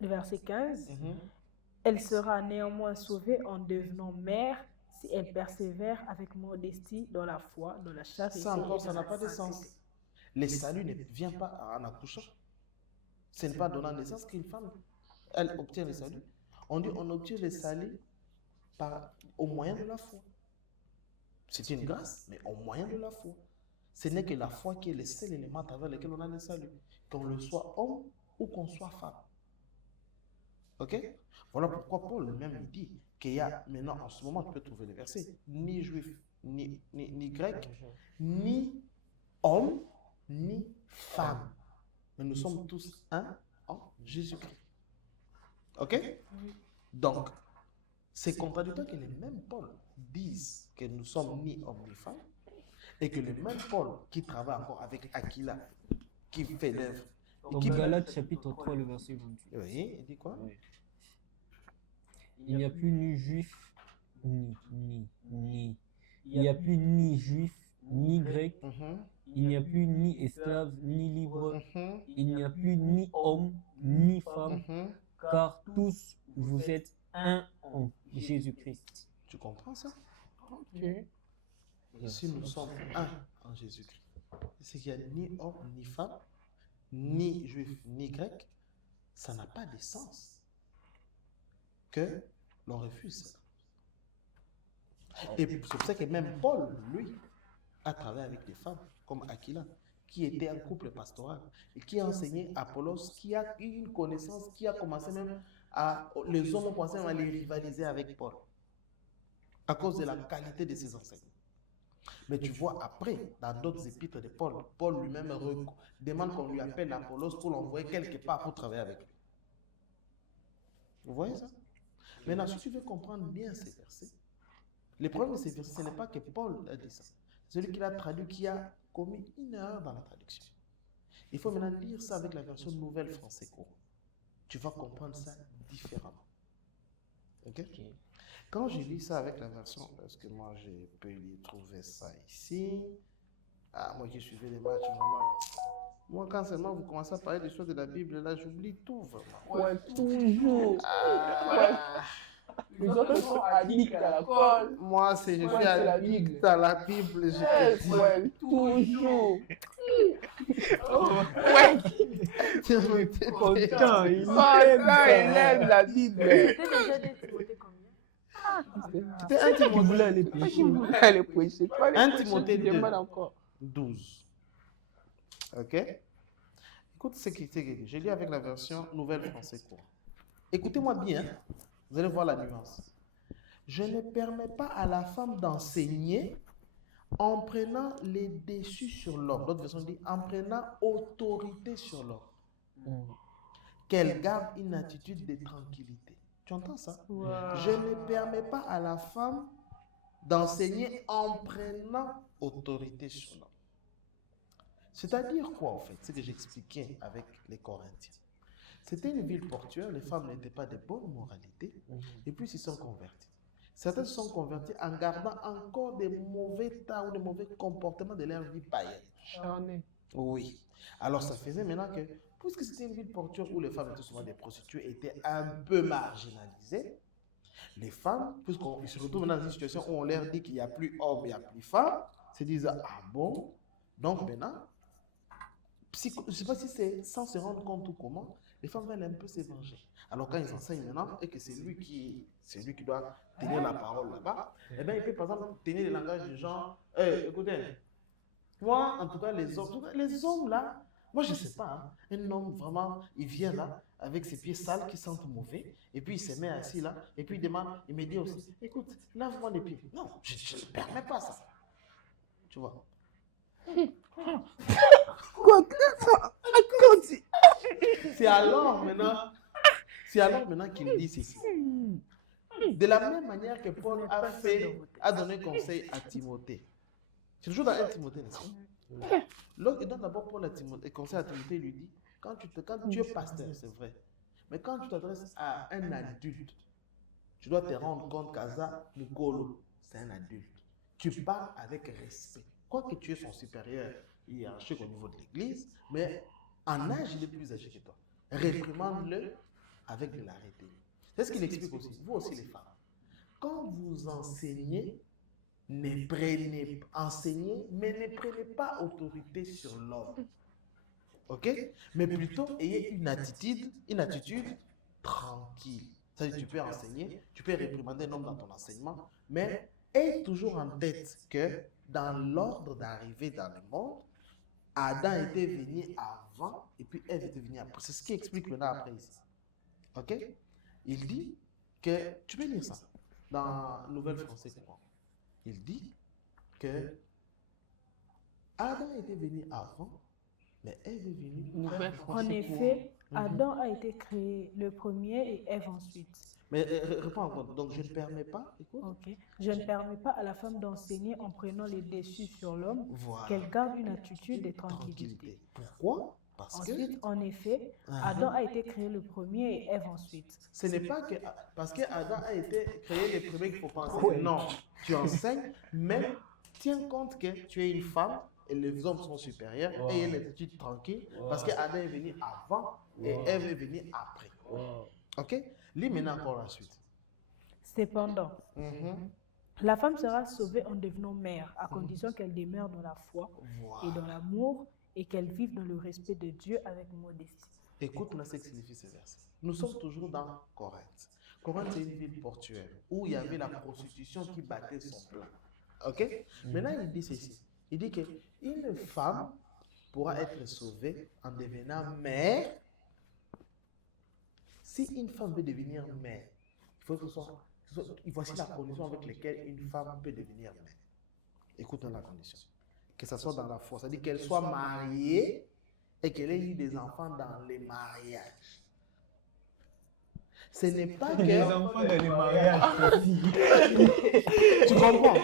Le verset 15. Mhm. Elle sera néanmoins sauvée en devenant mère si elle persévère avec modestie dans la foi, dans la charité. Ça encore, et ça dans n'a la pas de sainteté. sens. Le salut ne vient pas en accouchant. Ce n'est pas donnant naissance qu'une femme, elle obtient le salut. On dit on obtient le salut au moyen de la foi. C'est une grâce, mais au moyen de la foi. Ce n'est que la foi qui est le seul élément à travers lequel on a le salut. Qu'on le soit homme ou qu'on soit femme. Ok? Voilà pourquoi Paul lui-même dit qu'il y a maintenant, en ce moment, tu peux trouver les versets, ni juif, ni grec, ni homme, ni femme. Mais nous sommes tous un en Jésus-Christ. Ok? Donc, c'est contradictoire que les mêmes Paul disent que nous sommes ni hommes ni femmes et que le même Paul qui travaille encore avec Aquila, qui fait l'œuvre, Donc, Galates chapitre 3, le verset 28. oui, il dit quoi? Oui. Il n'y a plus ni juif, ni. Il n'y a plus ni juif, ni grec. Mhm, Il n'y a plus ni esclave, ni libre. mhm, Il n'y a plus ni homme, ni femme. mhm. Car tous vous êtes un en Jésus-Christ. Tu comprends ça? Ok. Si nous sommes un en Jésus-Christ, c'est qu'il n'y a ni homme, ni femme, ni juif, ni grec, ça n'a pas de sens que l'on refuse ça. Et c'est pour ça que même Paul, lui, a travaillé avec des femmes comme Aquila, qui était un couple pastoral et qui a enseigné Apollos, qui a eu une connaissance, qui a commencé même à... Les hommes ont commencé même à les rivaliser avec Paul à cause de la qualité de ses enseignements. Mais tu vois, après, dans d'autres épîtres de Paul, Paul lui-même demande qu'on lui appelle Apollos pour l'envoyer quelque part pour travailler avec lui. Vous voyez ça? Maintenant, si tu veux comprendre bien ces versets, le problème de ces versets, ce n'est pas que Paul a dit ça. Celui qui l'a traduit, qui a commis une erreur dans la traduction. Il faut maintenant lire ça avec la version nouvelle français courant. Tu vas comprendre ça différemment. Ok? Quand je lis ça avec la version, parce que moi j'ai pu y trouver ça ici. Ah, moi qui suivais les matchs, vraiment. Moi, quand seulement vous commencez à parler des choses de la Bible, là, j'oublie tout, vraiment. Ouais, toujours. Ah, Les autres sont addicts à la colle. moi, je suis Ouais, c'est la Bible. addict à la Bible, je Ouais, te dis. ouais, toujours. Autant, il Là, il aime la Bible. C'était déjà des Timothée combien? C'était 1 qui Timothée voulait aller pécher. Elle est prêchée. Toi, les 1 prêchés, Timothée tu 2. demandes encore. 12. Ok? Écoute ce qui est dit. Je lis avec la version Nouvelle Français courant. Écoutez-moi bien, vous allez voir la nuance. Je ne permets pas à la femme d'enseigner en prenant les déçus sur l'homme. L'autre version dit en prenant autorité sur l'homme. Qu'elle garde une attitude de tranquillité. Tu entends ça? Je ne permets pas à la femme d'enseigner en prenant autorité sur l'homme. C'est-à-dire quoi, en fait? C'est que j'expliquais avec les Corinthiens. C'était une ville portuaire, les femmes n'étaient pas de bonne moralité, et puis ils se sont convertis. Certains se sont convertis en gardant encore des mauvais tas ou des mauvais comportements de leur vie païenne. Charné. Oui. Alors ça faisait maintenant que, puisque c'était une ville portuaire où les femmes étaient souvent des prostituées, étaient un peu marginalisées, les femmes, puisqu'ils se retrouvent dans une situation où on leur dit qu'il n'y a plus homme, il n'y a plus femme, se disent ah bon, donc maintenant, je ne sais pas si c'est sans se rendre compte ou comment, les femmes veulent un peu se venger. Alors quand ils enseignent maintenant et que c'est lui qui doit tenir la parole là-bas, eh bien il peut par exemple tenir le langage du genre, écoutez, moi en tout cas les hommes là, moi je ne sais pas, hein, un homme vraiment, il vient là avec ses pieds sales qui sentent mauvais, et puis il se met assis là, et puis il demande, il me dit aussi, écoute, lave-moi les pieds. Non, je ne permets pas ça. Tu vois. C'est alors maintenant qu'il dit ceci. De la même manière que Paul a donné conseil à Timothée. C'est toujours dans 1 Timothée, n'est-ce pas? L'autre, il donne d'abord Paul conseil à Timothée, il lui dit, quand tu es pasteur, c'est vrai, mais quand tu t'adresses à un adulte, tu dois te rendre compte qu'Aza Mukolo, c'est un adulte. Tu parles avec respect. Quoique tu es son supérieur hiérarchique au niveau de l'église, mais en âge, il est plus âgé que toi. Réprimande-le avec de l'arrêté. C'est ce qu'il explique aussi. Vous aussi, les femmes. Quand vous enseignez, enseignez, mais ne prenez pas autorité sur l'homme. Ok? Mais plutôt, ayez une attitude tranquille. C'est-à-dire, tu peux enseigner, tu peux réprimander un homme dans ton enseignement, mais aie toujours en tête que dans l'ordre d'arrivée dans le monde, Adam était venu avant et puis Ève était venue après. C'est ce qui explique maintenant après ici. Ok? Il dit que, tu peux lire ça dans Nouvelle Français courant. Il dit que Adam était venu avant, mais Ève est venue Nouvelle après. En effet, Adam a été créé le premier et Ève ensuite. Mais réponds encore. Donc je ne permets pas, écoute. Ok. Je ne permets pas à la femme d'enseigner en prenant les déçus sur l'homme, Voilà. qu'elle garde une attitude de tranquillité. Pourquoi? Parce que Ensuite, en effet, Adam a été créé le premier et Ève ensuite. ce n'est pas que parce que Adam a été créé le premier qu'il faut penser. Non, tu enseignes, mais tiens compte que tu es une femme et les hommes sont supérieurs et il y a une attitude tranquille parce que Adam est venu avant et Ève est venue après. Ok? Lis maintenant encore la suite. Cependant, la femme sera sauvée en devenant mère, à condition qu'elle demeure dans la foi et dans l'amour et qu'elle vive dans le respect de Dieu avec modestie. Écoute-moi ce que signifie ce verset. Nous sommes toujours dans Corinthe. Corinthe, c'est une ville portuaire où il y avait la prostitution qui battait son plein. Ok? Maintenant, il dit ceci. Il dit qu'une femme pourra être sauvée en devenant mère. Si une femme veut devenir mère, il faut que ce soit. Voici la condition avec laquelle une femme peut devenir mère. Écoutons la condition. Que ce soit dans la foi, c'est-à-dire qu'elle soit mariée et qu'elle ait eu des enfants dans les mariages. Ce n'est pas que. Les enfants dans les mariages. Tu comprends?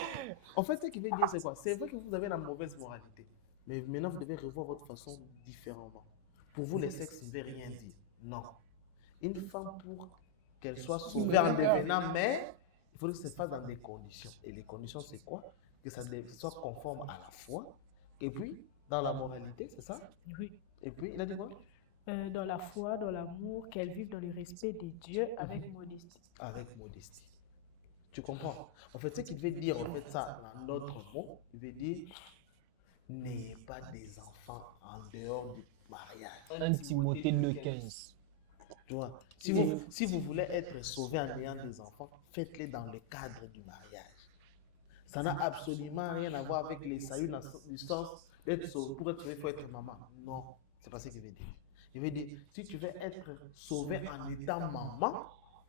En fait, ce qu'il veut dire, c'est quoi? C'est vrai que vous avez la mauvaise moralité. Mais maintenant, vous devez revoir votre façon différemment. Pour vous, les sexes ne veulent rien dire. Non. Une femme, pour qu'elle soit sauvée en devenant mère, il faut que ça se fasse dans des conditions. Et les conditions, c'est quoi? Que ça soit conforme à la foi. Et puis, dans la moralité, c'est ça? Oui. Et puis, il a dit quoi? Dans la foi, dans l'amour, qu'elles vivent dans le respect des dieux avec modestie. Avec modestie. Tu comprends? En fait, ce qu'il veut dire, en fait, ça, dans notre mot, il veut dire, n'ayez pas des enfants en dehors du mariage. 1 Timothée 2,15. Tu vois? Si vous voulez être sauvé en ayant des enfants, faites-les dans le cadre du mariage. Ça n'a absolument rien à voir avec les saluts dans le sens d'être sauvé. Pour être sauvé, il faut être maman. Non, c'est pas ce qu'il veut dire. Il veut dire, si tu veux être sauvé en étant maman,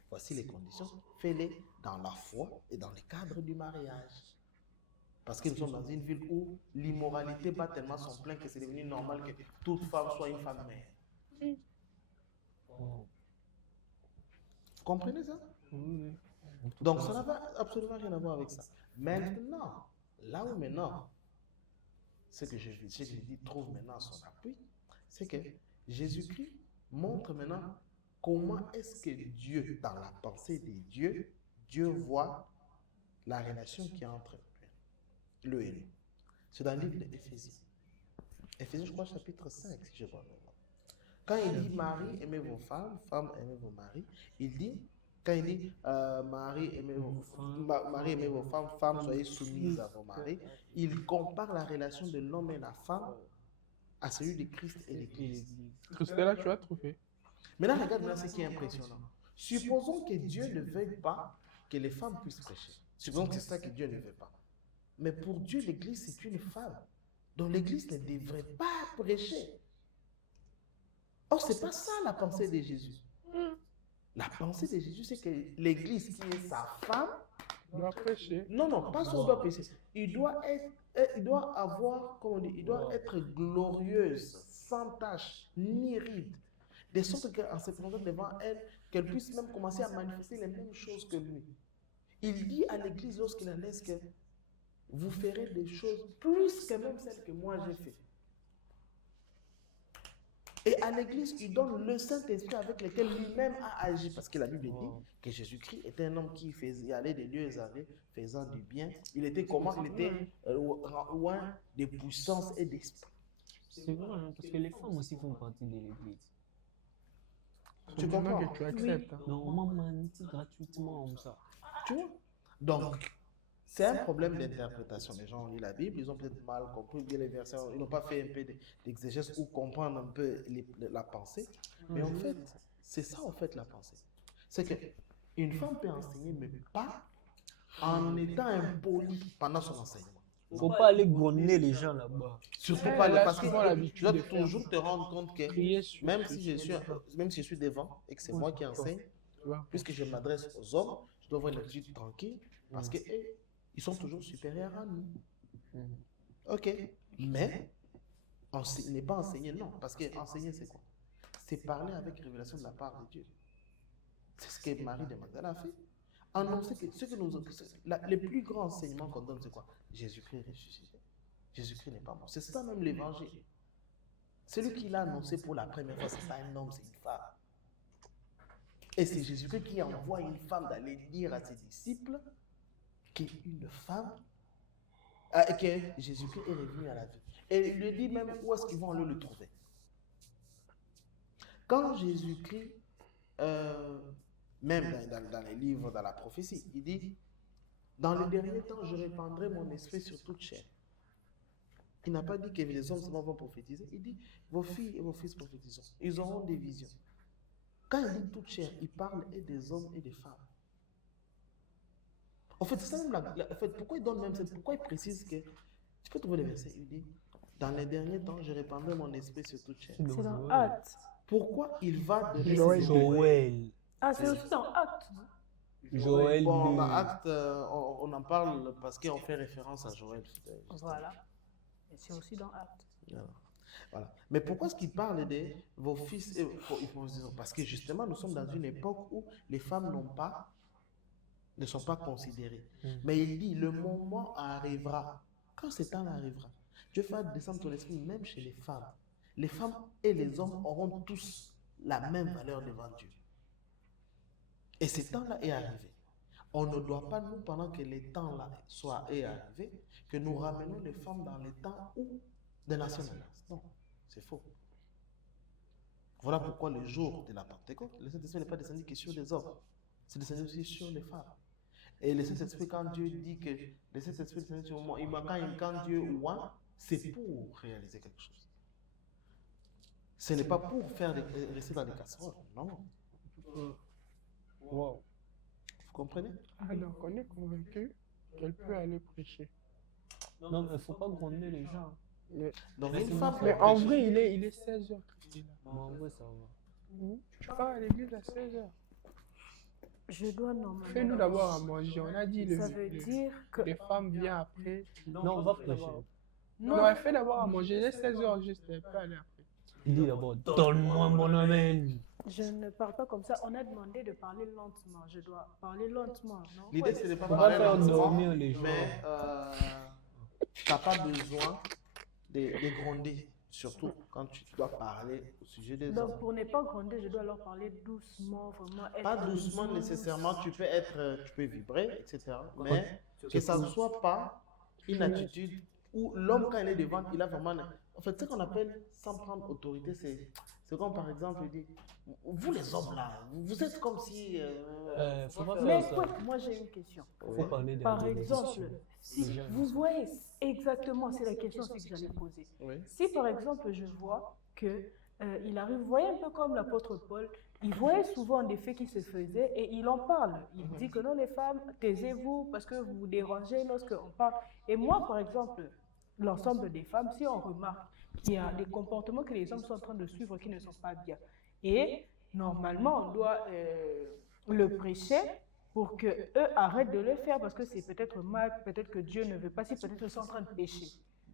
voici les conditions. Fais-les dans la foi et dans le cadre du mariage. Parce que nous sommes dans une ville où l'immoralité bat tellement son plein que c'est devenu normal que toute femme soit une femme mère. Oh. Vous comprenez ça? Oui. Donc ça n'a absolument rien à voir avec ça. Maintenant, là où maintenant, ce que je dis trouve maintenant son appui, c'est que Jésus-Christ montre maintenant comment est-ce que Dieu, dans la pensée des dieux, Dieu voit la relation qui est entre le et nous. C'est dans le livre d'Éphésiens. Éphésiens, je crois, chapitre 5, si je vois bien. Quand il dit Marie, aimez vos femmes, femmes, aimez vos maris, il dit, quand il dit Marie, aimez vos femmes, femmes, soyez soumises à vos maris, il compare la relation de l'homme et la femme à celui de Christ et l'Église. Là, tu as trouvé. Maintenant, regarde là ce qui est impressionnant. Supposons que Dieu ne veuille pas que les femmes puissent prêcher. Supposons que c'est ça que Dieu ne veut pas. Mais pour Dieu, l'Église, c'est une femme. Donc l'Église ne devrait pas prêcher. Or, ce n'est pas ça la pensée de Jésus. La pensée de Jésus, c'est que l'Église qui est sa femme, doit prêcher. non, pas seulement doit prêcher. Il doit avoir, comment on dit, il doit être glorieuse, sans tache, ni ride. De sorte qu'en se présentant devant elle, qu'elle puisse même commencer à manifester les mêmes choses que lui. Il dit à l'Église lorsqu'il la laisse que vous ferez des choses plus que même celles que moi j'ai fait. Et à l'Église, il donne le Saint-Esprit avec lequel lui-même a agi. Parce que la Bible dit que Jésus-Christ était un homme qui allait de lieu à lieu, faisant du bien. Il était comment? Il était loin des puissances et d'esprit. C'est vrai, hein, parce que les femmes aussi font partie de l'Église. Tu comprends? Que tu acceptes. Hein. Non, on m'a menti gratuitement comme ça. Tu vois? Donc, c'est un problème d'interprétation. Les gens ont lu la Bible, ils ont peut-être mal compris bien les versets, ils n'ont pas fait un peu d'exégèse ou comprendre un peu la pensée. Mais en fait, c'est ça en fait la pensée. C'est qu'une femme peut enseigner, mais pas en étant impolie pendant son enseignement. Il ne faut pas aller gonner les gens là-bas. Surtout Elle pas a parce que souvent l'habitude tu dois de faire toujours te rendre compte que Prier sur même ce si je suis devant et que c'est moi qui enseigne, tu vois. puisque je m'adresse aux hommes, je dois avoir une attitude tranquille parce que ils sont toujours supérieurs à nous. Ok, mais il n'est pas enseigné, non, parce que enseigner c'est quoi? C'est parler avec révélation de la part de Dieu. C'est ce que Marie de Magdala a fait. Annoncer que les plus grands enseignements qu'on donne, c'est quoi? Jésus-Christ est ressuscité. Jésus-Christ n'est pas mort. C'est ça même l'évangile. Celui qui l'a annoncé pour la première fois, c'est pas un homme, c'est une femme. Et c'est Jésus-Christ qui envoie une femme d'aller dire à ses disciples qu'une femme, que Jésus-Christ est revenu à la vie. Et il lui dit même où est-ce qu'ils vont aller le trouver. Quand Jésus-Christ, même dans les livres, dans la prophétie, il dit, dans les derniers temps, je répandrai mon esprit sur toute chair. Il n'a pas dit que les hommes seulement vont prophétiser. Il dit, vos filles et vos fils prophétiseront. Ils auront des visions. Quand il dit toute chair, il parle et des hommes et des femmes. En fait, c'est ça même en fait, pourquoi il donne même ça? Pourquoi il précise que, tu peux trouver le verset, il dit, dans les derniers temps, je répandrai mon esprit sur toute chair. C'est dans Actes. Pourquoi il va de Joël. Ah, c'est aussi dans Actes. Joël. Bon, dans Actes, on en parle parce qu'on fait référence à Joël. Voilà. Et c'est aussi dans Actes. Voilà. Mais pourquoi est-ce qu'il parle de vos fils et parce que justement, nous sommes dans une époque où les femmes ne sont pas considérées. Mais il dit, le moment arrivera. Quand ce temps arrivera, Dieu fera descendre son esprit même chez les femmes. Les femmes et les hommes auront tous la même valeur devant Dieu. Et ce temps-là est arrivé. On ne doit pas, nous, pendant que les temps là soient arrivés, que nous ramenons les femmes dans les temps où des nationalistes. Non, c'est faux. Voilà pourquoi le jour de la Pentecôte, le Saint-Esprit n'est pas descendu que sur les hommes, c'est descendu aussi sur les femmes. Et le Saint-Esprit, quand Dieu dit que le Saint-Esprit est descendu sur moi, quand Dieu oint, c'est pour réaliser quelque chose. Ce n'est pas pour faire rester dans les casseroles, non. Wow. Vous comprenez? Alors, on est convaincu qu'elle peut aller prêcher. Non, mais il ne faut pas gronder les gens. Donc, Mais une c'est femme, bon, Mais en vrai, il est 16h. En vrai, ça va. Tu pars à l'église à 16h. Je dois normalement. Fais-nous d'abord à manger. On a dit Ça veut dire que. les femmes viennent après. Non, on va prêcher. Non, elle fait d'abord à manger. Il est 16h juste. Elle peut aller après. Il dit d'abord, donne-moi mon amen. Je ne parle pas comme ça. On a demandé de parler lentement. Je dois parler lentement, non? l'idée, c'est de ne pas Faut pas parler faire lentement, dormir les gens. mais tu n'as pas besoin de gronder, surtout quand tu dois parler au sujet des Donc, hommes. pour ne pas gronder, je dois leur parler doucement, vraiment. Pas être doucement douce. nécessairement, tu peux vibrer, etc. Mais que ça ne soit pas une attitude où l'homme, quand il est devant, il a vraiment... En fait, ce qu'on appelle sans prendre autorité, c'est comme par exemple, il dit, vous les hommes là, vous êtes comme si... Faut pas Mais faire ça. écoute, moi j'ai une question. Faut parler de Par de exemple, l'éducation. si Déjà, vous voyez exactement, c'est la question aussi que j'allais poser. Oui. Si par exemple je vois que il arrive, vous voyez un peu comme l'apôtre Paul, il voyait souvent des faits qui se faisaient et il en parle. Il dit que non les femmes, taisez-vous parce que vous vous dérangez lorsqu'on parle. Et moi par exemple, l'ensemble des femmes, si on remarque qu'il y a des comportements que les hommes sont en train de suivre qui ne sont pas bien. Et normalement, on doit le prêcher pour qu'eux arrêtent de le faire parce que c'est peut-être mal, peut-être que Dieu ne veut pas, si peut-être ils sont en train de pécher.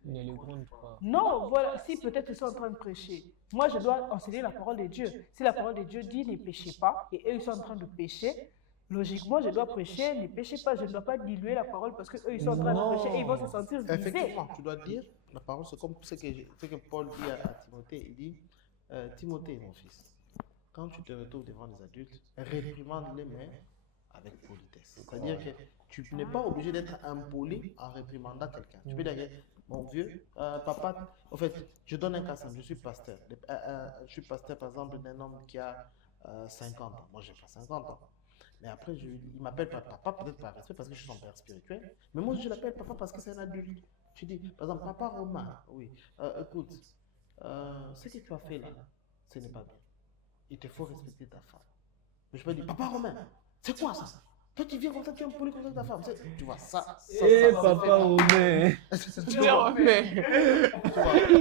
Ne les gronde pas. Non, voilà, si peut-être ils sont en train de prêcher. Moi, je dois enseigner la parole de Dieu. Si la parole de Dieu dit ne péchez pas et eux ils sont en train de pécher, logiquement, je dois prêcher, ne péchez pas. Je ne dois pas diluer la parole parce qu'eux ils sont en train de prêcher et ils vont se sentir visés. Effectivement, tu dois dire, la parole, c'est comme ce que Paul dit à Timothée. Il dit, Timothée, mon fils, quand tu te retrouves devant les adultes, réprimande-les, mais avec politesse. C'est-à-dire que tu n'es pas obligé d'être impoli en réprimandant quelqu'un. Tu peux dire, mon vieux, papa, en fait, je donne un cas simple, je suis pasteur. Je suis pasteur, par exemple, d'un homme qui a 50 ans. Moi, j'ai pas 50 ans. Mais après, il m'appelle papa, peut-être par respect, parce que je suis son père spirituel. Mais moi, je l'appelle papa parce que c'est un adulte. Je dis, par exemple, papa Romain, oui, écoute, ce que tu as fait là, ce n'est pas bien. Il te faut respecter ta femme. Mais je peux dire, papa Romain, c'est quoi ça? Toi, tu viens comme ça, tu es impoli comme ça avec ta femme. Tu vois, ça. Eh, papa Romain.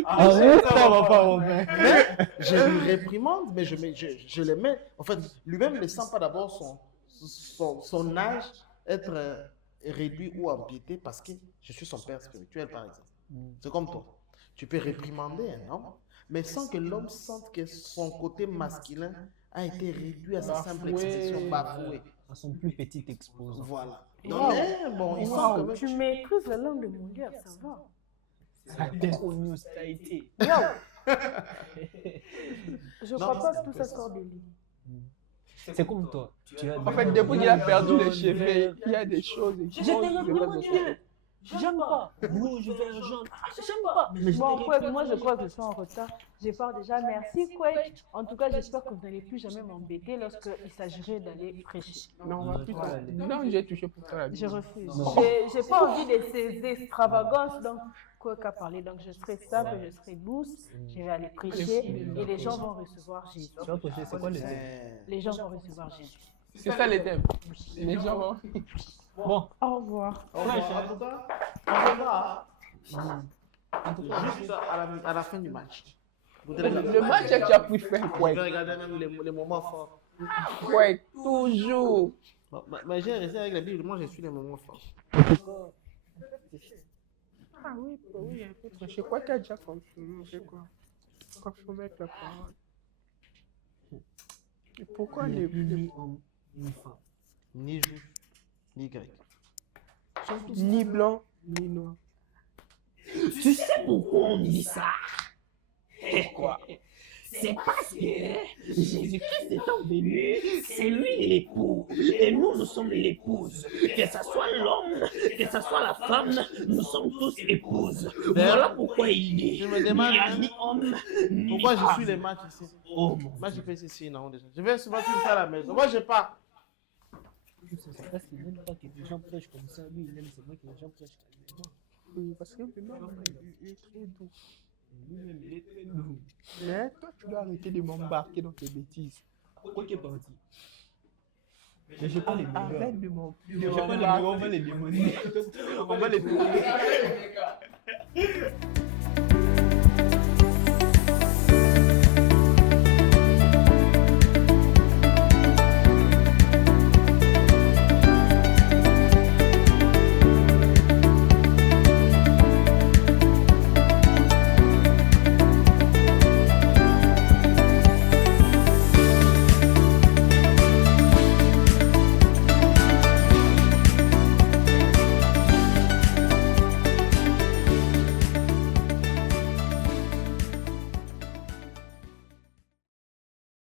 Arrête ça, papa Romain. Mais je lui réprimande, mais je les mets. En fait, lui-même ne sent pas d'abord son âge être réduit ou empiété parce que je suis son père spirituel, par exemple. C'est comme toi. Tu peux réprimander un homme, mais sans que l'homme sente que son côté masculin a été réduit à sa simple expression, bafoué. À son plus petit exposant. Voilà. Wow. Donc, mais bon, il sent quand même. Tu maîtrises la langue de mon Dieu, ça va. Ça déconne, ça a été. Je crois pas que tout ça sort de lui. C'est comme toi. Tu as En fait, depuis qu'il a perdu les cheveux, il y a des choses. Je t'ai repris mon Dieu. J'aime pas. Rouge, vert, jaune. J'aime pas. Bon, Kwek, moi je crois que je suis en retard. Je pars déjà. Merci, Kwek. En tout cas, j'espère que vous n'allez plus jamais m'embêter lorsqu'il s'agirait d'aller prêcher. Non, on va plus ça. Non, j'ai touché pour toi la vie. Je refuse. Non. J'ai pas envie de ces extravagances. Donc, Kwek a parlé. Donc, je serai simple, je serai douce. Je vais aller prêcher et les gens vont recevoir Jésus. Tu vas prêcher, c'est quoi le thème? Les gens vont recevoir Jésus. C'est ça les thèmes. Les gens vont. Bon, Au revoir. En tout cas, on verra. Juste à la fin du match. Le match que tu as pu faire, Je ouais. vais regarder même les moments forts. Ouais, toujours. Mais j'ai resté avec la Bible, moi je suis les moments forts. Ah oui, oui, écoute, je crois qu'il y a déjà confirmé. C'est quoi? Quand il faut mettre la parole. Et pourquoi il n'y les a plus ni homme ni femme. Ni juif, ni grec. ni blanc, ni noir? Tu sais pourquoi on dit ça? Pourquoi? C'est parce que Jésus-Christ étant venu, c'est lui l'époux. Et nous sommes l'épouse. Que ce soit l'homme, que ce soit la femme, nous sommes tous épouses. Voilà pourquoi il dit, Je me demande ni même ni homme, ni pourquoi je femme. suis les matchs ici. Oh mon Moi, je fais ici, non, déjà. Je vais souvent faire ça à la maison. Moi, je pars. C'est parce qu'il n'aime pas que les gens prêchent comme ça. Lui, il aime seulement que les gens prêchent calmement. Oui, parce que vraiment, il est très doux. Lui-même, il est très doux. Mais toi, tu dois arrêter de m'embarquer dans tes bêtises. Pourquoi qu'il est parti? Mais j'ai pas les numéros. Arrête de J'ai m'embarquer. pas les numéros, on va les démoner. On va les tourner.